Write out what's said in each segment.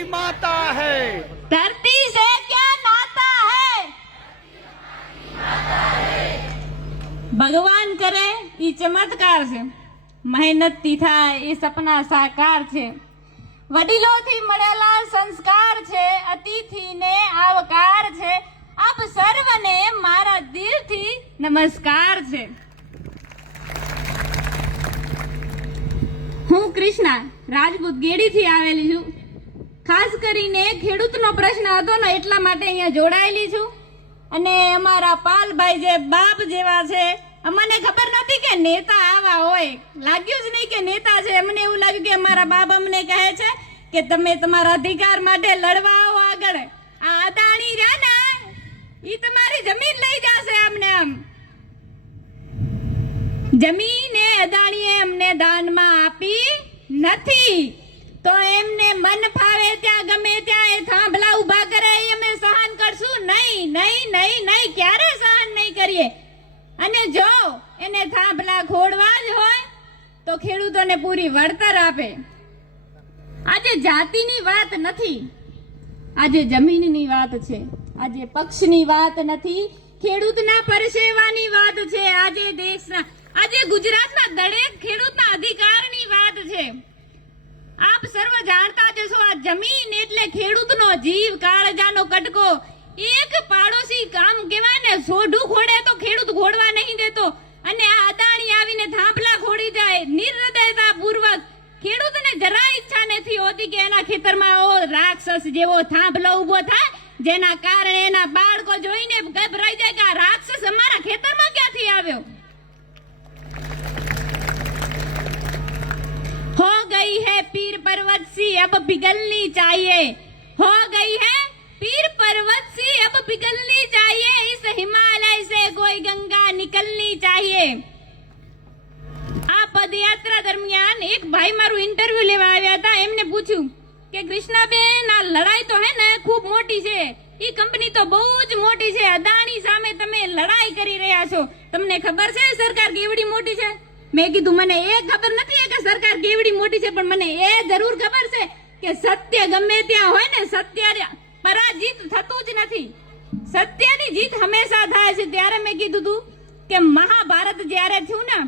हमारी माता है। धरती से क्या नाता है? ભગવાન કરે એ ચમત્કાર છે, મહેનતથી થાય એ સપના સાકાર છે, વડીલોથી મળેલા સંસ્કાર છે, અતિથિને આવકાર છે, આપ સર્વને મારા દિલથી નમસ્કાર છે। હું કૃષ્ણા રાજપૂત ગેડીથી આવેલી છું। ખાસ કરીને ખેડૂતનો પ્રશ્ન હતો ને એટલા માટે અહીંયા જોડાયેલી છું। અને અમારા પાલભાઈ જે બાપ જેવા છે, અમને ખબર નથી કે નેતા આવા હોય, લાગ્યું જ નહીં કે નેતા છે। અમને એવું લાગ્યું કે અમારા બાપ અમને કહે છે કે તમે તમારા અધિકાર માટે લડવા આવો આગળ। આ અદાણી રહ્યા ને ઈ તમારી જમીન લઈ જશે અમને આમ। જમીને અદાણીએ અમને દાનમાં આપી નથી, તો એમને મન ફાવે ત્યાં ગમે ત્યાં એ થાંભલા ઉભા કરે એ અમે સહન કરશું નહીં, નહીં, નહીં, નહીં, ક્યારે સહન નહીં કરીએ। અને જો એને થાંભલા ખોડવા જ હોય તો ખેડૂતોને પૂરી વળતર આપે। આજે જાતિની વાત નથી, આજે જમીનની વાત છે, આજે પક્ષની વાત નથી, ખેડૂતના પરસેવાની વાત છે, આજે દેશના, આજે ગુજરાતના દરેક ખેડૂતના અધિકારની વાત છે। આપ સર્વ જાણતા જશો આ જમીન એટલે ખેડૂતનો જીવ, કાળજાનો કટકો। એક પાડોશી કામ કહેવાય ને સોઢું ખોડે તો ખેડૂત ખોડવા નહીં દેતો, અને આ અદાણી આવીને થાંભલા ખોડી જાય નિર્દયતા પૂર્વક। ખેડૂતને જરા ઈચ્છા નથી હોતી કે એના ખેતરમાં ઓ રાક્ષસ જેવો થાંભલો ઉભો થાય, જેના કારણે એના બાળકો જોઈને ગભરાઈ જાય કે આ રાક્ષસ અમારા ખેતરમાં ક્યાંથી આવ્યો। हो गई है पीर पर्वत सी अब पिघलनी चाहिए, हो गई है पीर पर्वत सी अब पिघलनी चाहिए, इस हिमालय से कोई गंगा निकलनी चाहिए। આ પદયાત્રા દરમિયાન એક ભાઈ મારું ઇન્ટરવ્યુ લેવા આવ્યા હતા। એમને પૂછ્યું કે કૃષ્ણાબેન આ લડાઈ તો હે ને ખૂબ મોટી છે, ઈ કંપની તો બહુ જ મોટી છે, અદાણી સામે તમે લડાઈ કરી રહ્યા છો, તમને ખબર છે સરકાર કેવડી મોટી છે? મેં કીધું મને એ ખબર નથી કે સરકાર કેવડી મોટી છે, પણ મને એ જરૂર ખબર છે કે સત્ય ગમે ત્યાં હોય ને સત્ય પરાજિત થતું જ નથી, સત્યની જીત હંમેશા થાય છે। ત્યારે મેં કીધું તું કે મહાભારત જ્યારે થયું ને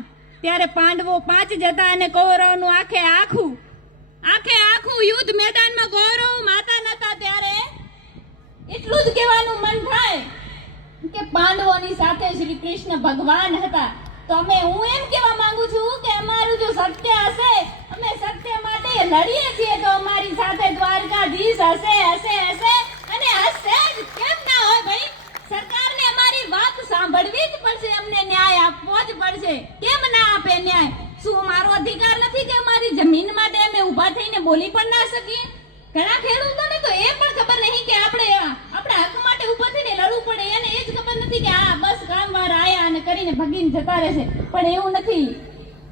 ત્યારે પાંડવો 5 જતા અને કૌરવનું આખે આખું યુદ્ધ મેદાનમાં કૌરવ માતા નતા, ત્યારે એટલું જ કહેવાનું મન થાય કે પાંડવોની સાથે શ્રી કૃષ્ણ ભગવાન હતા। તો હું એમ કહેવા માંગુ છું કે અમારું જો સત્ય હશે, અમે સત્ય માટે લડીએ છીએ, તો અમારી સાથે દ્વારકાધીશ હશે, હશે, હશે અને હશે જ, કેમ ના હોય ભાઈ? સરકારને અમારી વાત સાંભળવી જ પડશે, અમને ન્યાય આપવો જ પડશે। કેમ ના આપે ન્યાય? શું મારો અધિકાર નથી કે અમારી જમીન માટે અમે ઊભા થઈને બોલી પણ ના શકીએ? ઘણા ખેડૂતોને તો એ પણ ખબર નહીં કે આપણે આપણા હક માટે ઊભા થઈને લડવું પડે, એને એ જ ખબર નથી કે આ બસ કામવાર આયા અને કરીને ભગીને જતા રહેશે, પણ એવું નથી।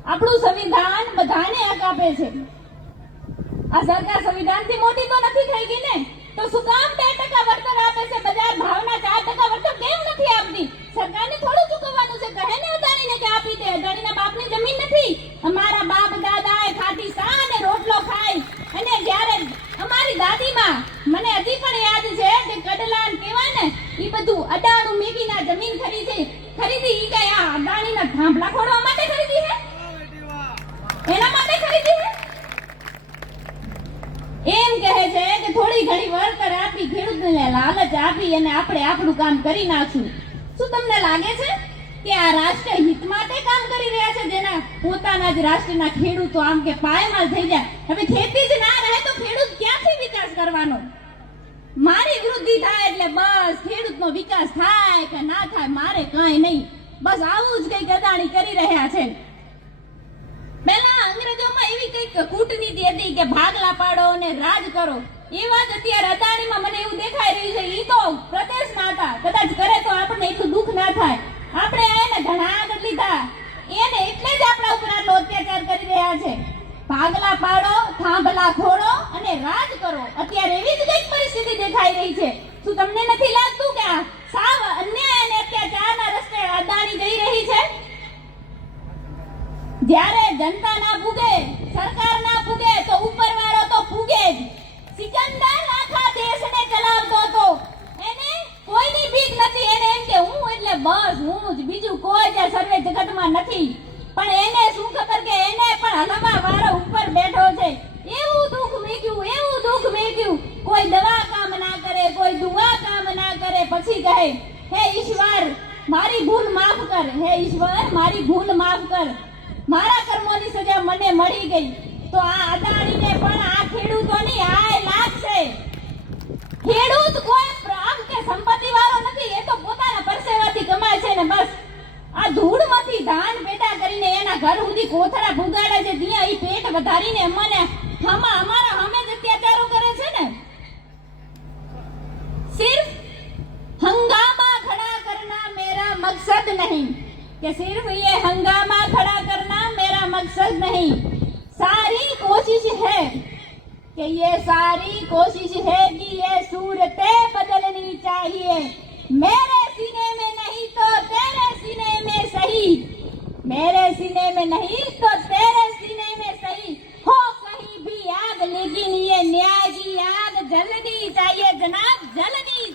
આપણું સંવિધાન બધાને હક આપે છે। આ સરકાર સંવિધાનથી મોટી તો નથી થઈ ગઈ ને, તો શું કામ 10% વળતર આપે છે? બજાર ભાવના 4% વળતર કેમ નથી આપતી? સરકારને થોડું ચૂકવવાનું છે, કહે ને અદાણીને કે આપી દે, અદાણીના બાપની જમીન નથી, અમારા બાપ દાદાએ ખાટી સા અને રોટલો ખાઈ, અને જ્યારે અમારી દાદીમાં, મને હજી પણ યાદ છે કે કડલાન કહેવાય ને ઈ બધું અડાણું મેગીના જમીન ખરીદી ઈ કઈ આ અદાણીના થાંભલા ખોડવા માટે ખરીદી છે? એના માટે ખરીદી છે? એમ કહે છે કે થોડી ઘણી વળતર આપી, ખેડૂતને લાલચ આપી અને આપણે આપણું કામ કરી નાખશું। શું તમને લાગે છે કે આ રાષ્ટ્ર હિત માટે કામ કરી રહ્યા છે, જેના પોતાના જ રાષ્ટ્રના ખેડૂતો આમ કે પાયમાલ થઈ જાય? હવે ખેતી જ ના રહે તો ખેડૂત ક્યાંથી વિકાસ કરવાનો? મારી વૃદ્ધિ થાય એટલે બસ ખેડૂતનો વિકાસ થાય કે ના થાય મારે કાંઈ નહીં, બસ આવું જ કંઈક અદાણી કરી રહ્યા છે। પહેલા અંગ્રેજોમાં એવી કંઈક કૂટનીતિ હતી કે ભાગલા પાડો અને રાજ કરો, એવા જ અત્યારે અદાણીમાં મને એવું દેખાઈ રહ્યું છે। ઈ તો પ્રદેશમાં હતા, કદાચ કરે તો આપણને એટલું દુઃખ ના થાય, આપણે એને ઘણા આગળ લીધા, એને એટલે જ આપણા ઉપર આટલો અત્યાચાર કરી રહ્યા છે। ભાગલા પાડો, થાંભલા ખોડો અને રાજ કરો, અત્યારે એવી જ કંઈક પરિસ્થિતિ દેખાઈ રહી છે। શું તમને નથી લાગતું કે આ સાવ અન્યાય અને અત્યાચારના રસ્તે અદાણી જઈ રહી છે? જ્યારે જનતા ના ભૂગે, સરકાર ના ભૂગે તો ઉપરવાળો તો ભૂગે જ। સિકંદર હાથમાં નથી, પણ એને શું ખબર કે એને પણ હલવા વાળો ઉપર બેઠો છે. એવું દુઃખ મેક્યું, કોઈ દવા કામ ના કરે, કોઈ દુઆ કામ ના કરે, પછી કહે હે ઈશ્વર મારી ભૂલ માફ કર, હે ઈશ્વર મારી ભૂલ માફ કર, મારા કર્મોની સજા મને મળી ગઈ. તો આ અદાણીને પણ આ ખેડૂતોની હાય લાગશે. ખેડૂત કોઈ પ્રામ કે સંપત્તિ વાળો નથી, એ તો પોતાના પરસેવાથી કમાય છે ને બસ. આ ધૂળમાંથી ધાન પેદા કરીને એના ઘર સુધી કોથળા ભુગાડે છે, ત્યાં ઈ પેટ વધારીને અમને અમારા સામે જ અત્યાચારો કરે છે ને. सिर्फ हंगामा खड़ा करना मेरा मकसद नहीं, कि सिर्फ ये हंगामा खड़ा करना मेरा मकसद नहीं, सारी कोशिश है कि ये सारी कोशिश है कि ये सूरतें बदलनी चाहिए. मेरे सीने में नहीं तो तेरे सीने में सही, मेरे सीने में नहीं तो तेरे सीने में सही, हो कहीं भी आग, लेकिन ये न्याय की आग जलनी चाहिए जनाब, जलनी